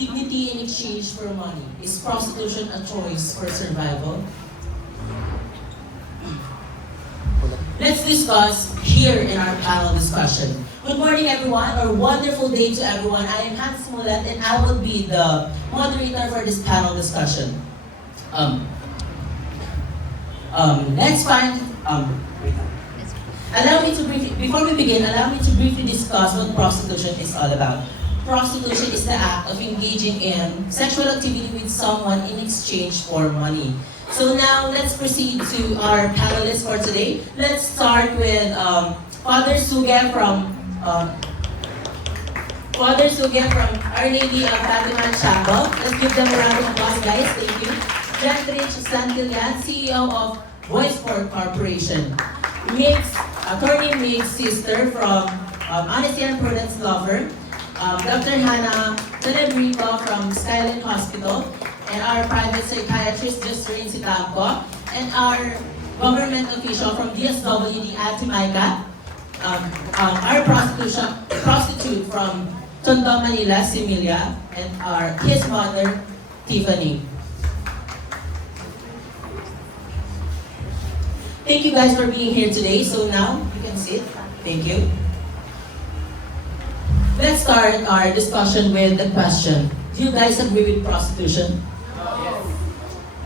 dignity in exchange for money. Is prostitution a choice for survival? Let's discuss here in our panel discussion. Good morning, everyone, or wonderful day to everyone. I am Hans Mulet, and I will be the moderator for this panel discussion. Next one. Before we begin, allow me to briefly discuss what prostitution is all about. Prostitution is the act of engaging in sexual activity with someone in exchange for money. So now, let's proceed to our panelists for today. Let's start with Father Suge from Our Lady of Fatima Chapel. Let's give them a round of applause, guys. Thank you. John Rich Santillan, CEO of Voice for Corporation. Attorney Mig's sister from Honesty and Prudence Law Firm. Dr. Hannah Telebrico from Skyline Hospital. And our private psychiatrist, Justine Sitabco, and our government official from DSWD, Atimaika, our prostitute from Tondo, Manila, Similia, and his mother, Tiffany. Thank you guys for being here today. So now, you can sit. Thank you. Let's start our discussion with a question. Do you guys agree with prostitution?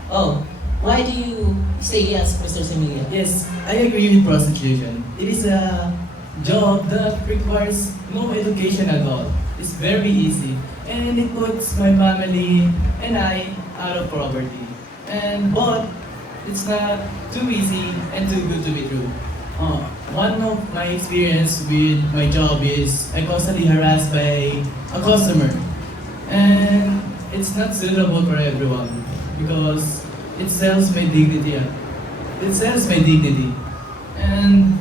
Oh, why do you say yes, Mr. Similia? Yes, I agree with prostitution. It is a job that requires no education at all. It's very easy, and it puts my family and I out of poverty. But it's not too easy and too good to be true. One of my experience with my job is I constantly harassed by a customer, and it's not suitable for everyone because it sells my dignity. And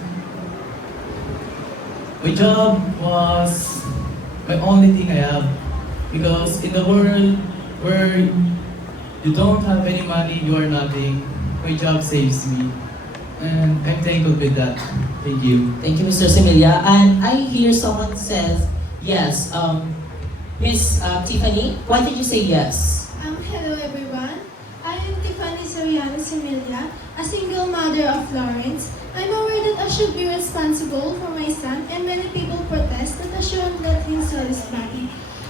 my job was my only thing I have, because in the world where you don't have any money, you are nothing. My job saves me, and I'm thankful with that. Thank you. Thank you, Mr. Similia. And I hear someone says yes. Miss Tiffany, why did you say yes? Hello everyone. I am Tiffany Soriano Similia, a single mother of Lawrence. I'm aware that I should be responsible for my son, and many people protest that I shouldn't let him sell his body.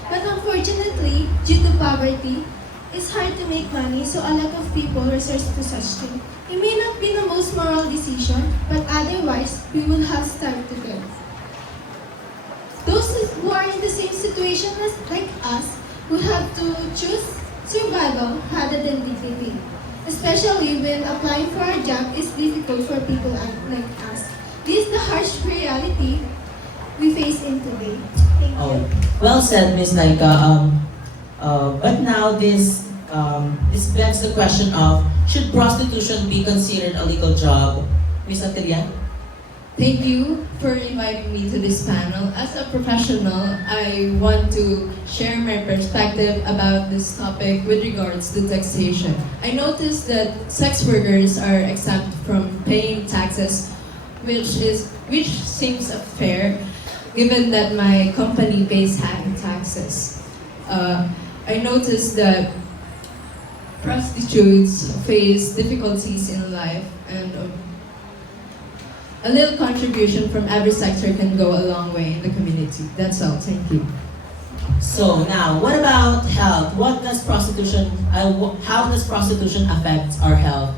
But unfortunately, due to poverty, it's hard to make money, so a lot of people resort to such thing. It may not be the most moral decision, but otherwise, we would have starved to death. Those who are in the same situation as like us would have to choose survival rather than dignity, especially when applying for a job is difficult for people like us. This is the harsh reality we face in today. Thank you. Well said, Miss Laika. But now this begs the question of, should prostitution be considered a legal job? Miss Atelian? Thank you for inviting me to this panel. As a professional, I want to share my perspective about this topic with regards to taxation. I noticed that sex workers are exempt from paying taxes, which seems fair, given that my company pays high taxes. I noticed that prostitutes face difficulties in life, and a little contribution from every sector can go a long way in the community. That's all. Thank you. So now, what about health? How does prostitution affect our health?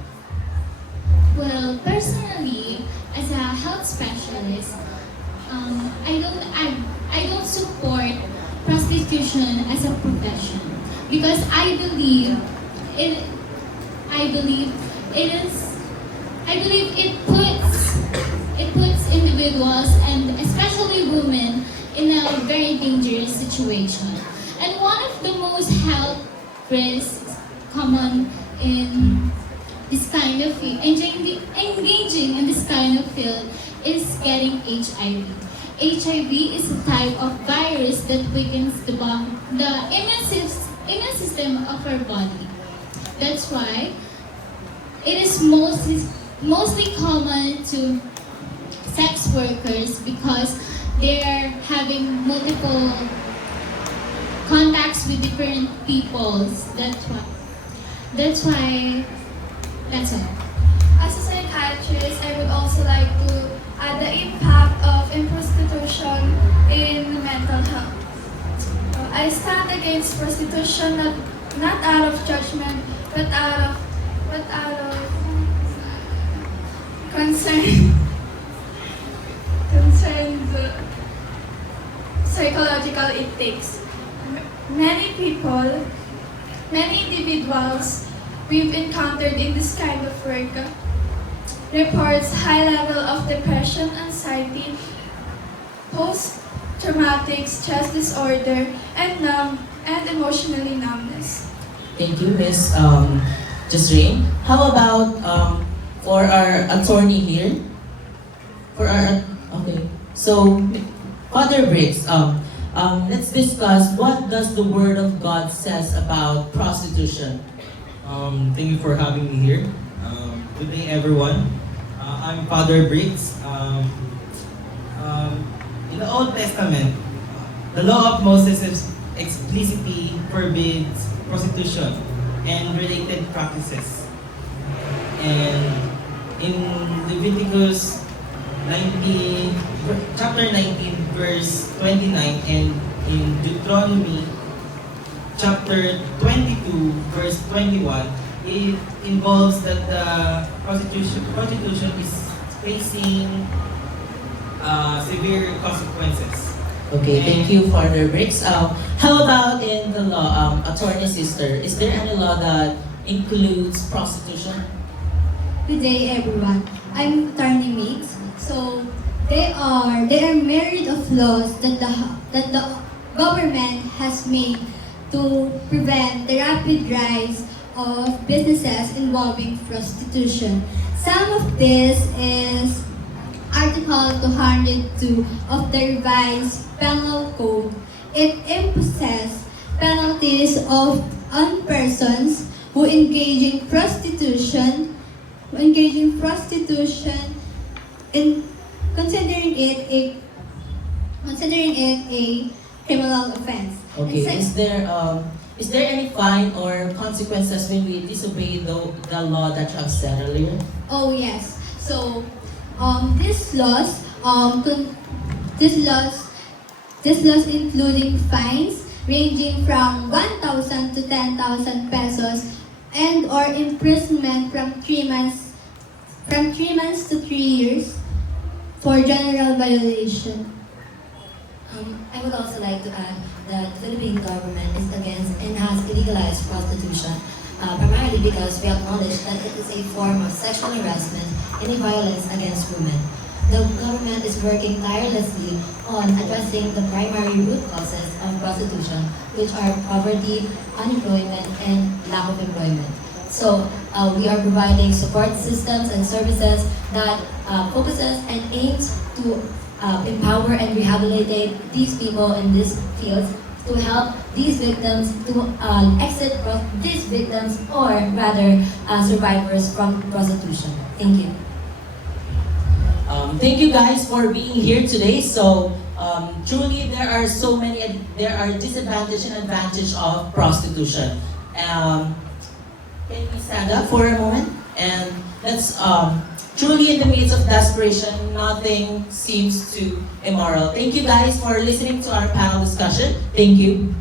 Well, personally, as a health specialist, I don't support prostitution as a profession, because I believe it puts individuals, and especially women, in a very dangerous situation. And one of the most health risks common in this kind of field, engaging in this kind of field, is getting HIV. HIV is a type of virus that weakens the immune system of our body. That's why it is mostly common to sex workers, because they are having multiple contacts interacts with different peoples. That's why. That's all. As a psychiatrist, I would also like to add the impact of prostitution in mental health. I stand against prostitution not out of judgment, but out of concern the psychological it takes. Many people, many individuals we've encountered in this kind of work reports high level of depression, anxiety, post-traumatic stress disorder, and emotionally numbness. Thank you, Miss Jasreen. How about for our attorney here? Okay. So, Father Briggs, let's discuss what does the Word of God says about prostitution. Thank you for having me here. Good day, everyone. I'm Father Briggs. In the Old Testament, the law of Moses explicitly forbids prostitution and related practices. And in Leviticus 19, chapter 19, verse 29, and in Deuteronomy chapter 22, verse 21, it involves that the prostitution is facing severe consequences. Okay, thank you, Father Briggs. How about in the law, attorney sister? Is there any law that includes prostitution? Good day, everyone. I'm Attorney Mix. So they are myriad of laws that the government has made to prevent the rapid rise of businesses involving prostitution. Some of this is Article 202 of the Revised Penal Code. It imposes penalties on persons who engage in prostitution in considering it a criminal offense. Okay, And is there any fine or consequences when we disobey the law that you have said earlier? Oh yes. So these laws including fines ranging from 1,000 to 10,000 pesos and or imprisonment from 3 months to 3 years for general violation. I would also like to add that the Philippine government is against and has illegalized prostitution, primarily because we acknowledge that it is a form of sexual harassment and a violence against women. The government is working tirelessly on addressing the primary root causes of prostitution, which are poverty, unemployment, and lack of employment. So we are providing support systems and services that focuses and aims to empower and rehabilitate these people in these fields to help these victims to exit these victims or rather survivors from prostitution. Thank you. Thank you guys for being here today. So truly there are disadvantages and advantages of prostitution. Can we stand up for a moment? And let's truly in the midst of desperation, nothing seems too immoral. Thank you guys for listening to our panel discussion. Thank you.